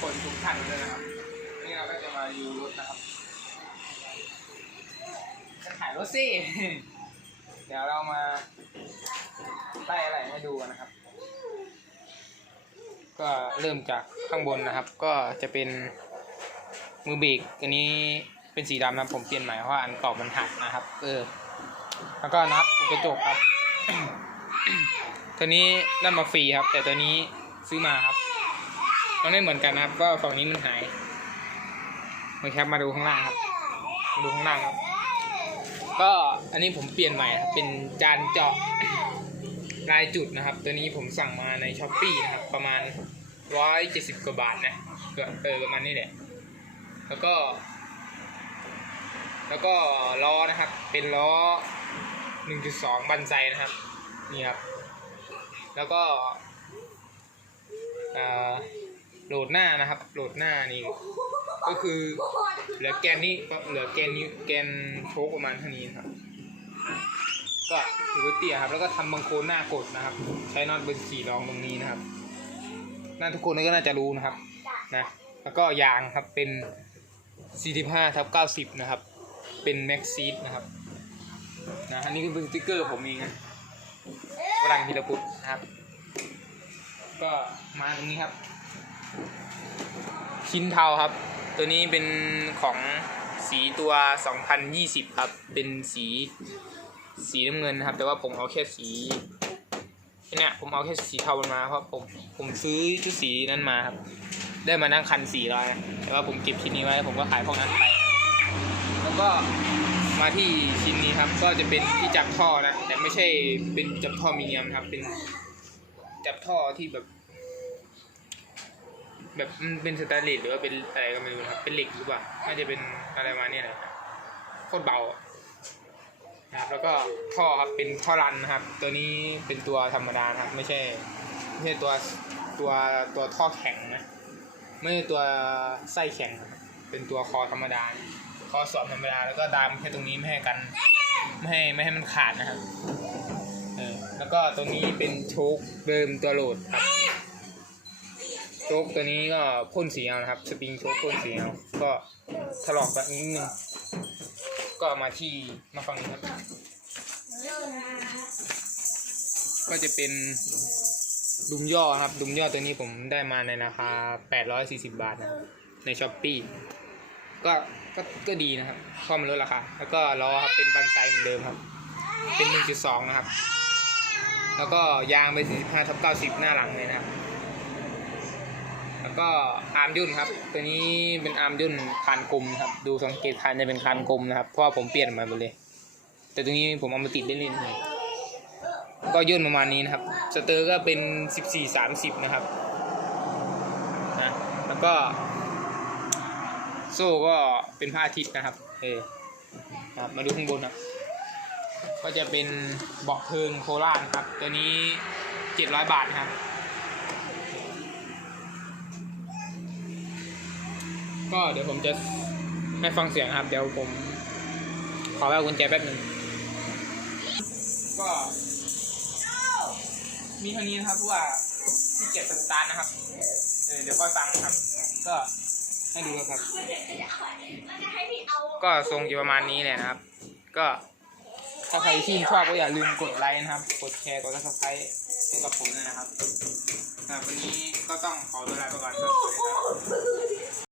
คนทุกท่านด้วยนะครับนี่เราก็จะมาดูรถนะครับจะถ่ายรถสิเดี๋ยวเรามาไล่อะไรให้ดูกันนะครับ ก็เริ่มจากข้างบนนะครับ ก็จะเป็นมือเบรกอันนี้เป็นสีดำนะผมเปลี่ยนใหม่เพราะอันเก่ามันหักนะครับ เออ แล้วก็นับกระจกครับ ตัวนี้ได้มาฟรีครับ แต่ตัวนี้ซื้อมาครับ มันไม่เหมือนกันนะครับ ก็ฝั่งนี้มันหายมาครับมาดูข้างล่างครับมาดูข้างล่างครับ ก็อันนี้ผมเปลี่ยนใหม่ครับเป็นจานเจาะลายจุดนะครับ ตัวนี้ผมสั่งมาในช้อปปีนะครับ ประมาณร้อยเจ็ดสิบกว่าบาทนะเกือบเออประมาณนี้แหละแล้วก็ แล้วก็ล้อนะครับ เป็นล้อ1.2บันไซนะครับนี่ครับ แล้วก็เอ่อ โหลดหน้านะครับ โหลดหน้านี่ก็คือเหลือแกนนี้เหลือแกนนิ้แกนโชคประมาณเท่านี้นะครับ ก็ถือว่าเตี้ยครับ แล้วก็ทำบังโคนหน้ากดนะครับ ใช้น็อตเบอร์สี่รองตรงนี้นะครับน่าทุกคนก็น่าจะรู้นะครับนะแล้วก็ยางครับเป็น 45ทับ90 นะครับ เป็นแม็กซีดนะครับนะอันนี้ก็เป็นสติ๊กเกอร์ผมเองนะวรังพิรพุทธนะครับ ก็มาตรงนี้ครับ ชิ้นเทาครับ ตัวนี้เป็นของสีตัว 2020 ครับ เป็นสีสีน้ำเงินนะครับ แต่ว่าผมเอาแค่สีเนี่ยผมเอาแค่สีเทามันมาเพราะผมผมซื้อชุดสีนั้นมาครับ ได้มานั่งคันสีร้อยแต่ว่าผมเก็บชิ้นนี้ไว้ผมก็ขายพวกนั้นไปแล้วก็มาที่ชิ้นนี้ครับ ก็จะเป็นที่จับท่อนะ แต่ไม่ใช่เป็นจับท่อมีเนียมครับ เป็นจับท่อที่แบบ แบบมันเป็นสแตนเลสหรือว่าเป็นอะไรก็ไม่รู้ครับ เป็นเหล็กหรือเปล่าน่าจะเป็นอะไรมาเนี่ยนะโคตรเบานะครับ แล้วก็ท่อครับเป็นท่อรันนะครับ ตัวนี้เป็นตัวธรรมดานะครับ ไม่ใช่ไม่ใช่ตัวตัวตัวท่อแข็งนะไม่ใช่ตัวไส้แข็งครับเป็นตัวคอธรรมดา คอสอบธรรมดาแล้วก็ดามแค่ตรงนี้ไม่ให้กัน ไม่ให้ไม่ให้มันขาดนะครับเออแล้วก็ตัวนี้เป็นโชคเดิมตัวโหลดครับ ชคตัวนี้ก็พ่นสีเอานะครับ สปริงโชคพ่นสีเอาก็ถลอกแบบนิดนึงก็มาที่มาฟังนี้ครับ ก็จะเป็นดุมย่อครับ ดุมย่อตัวนี้ผมได้มาในราคา 840 บาทนะครับในช้อปปีก็ก็ก็ดีนะครับข้อมันลดราคาแล้วก็ล้อครับเป็นบันไซเหมือนเดิมครับ เป็น 1.2 นะครับ แล้วก็ยางเป็น45ทับ90 หน้าหลังเลยนะครับ แล้วก็อาร์มยุ่นครับ ตัวนี้เป็นอาร์มยุ่นคานกลมครับ ดูสังเกตคันจะเป็นคานกลมนะครับ เพราะผมเปลี่ยนมาหมดเลย แต่ตรงนี้ผมเอามาติดเล่นๆเลยก็ยุ่นประมาณนี้นะครับ สเตอร์ก็เป็น 14 30 นะครับนะแล้วก็ โซ่ก็เป็นผ้าทิตย์นะครับ เออครับมาดูข้างบนครับ ก็จะเป็นบาะเพลิงโคราชครับ ตัวนี้ 700 บาทนะครับ ก็เดี๋ยวผมจะให้ฟังเสียงครับ เดี๋ยวผม ขอแววกุญแจแป๊บหนึงก็ มีเท่านี้นะครับเพราะว่าที่เก็บสตาร์ทนะครับเดี๋ยวค่อยฟังครับ ก็ให้ดูนะครับ ก็ทรงอยู่ประมาณนี้แหละนะครับ ก็ถ้าใครที่ชอบก็อย่าลืมกดไลค์นะครับ กดแชร์กดซับสไครต์ให้กับผมด้วยนะครับสำหรับวันนี้ก็ต้องขอตัวลาไปก่อนส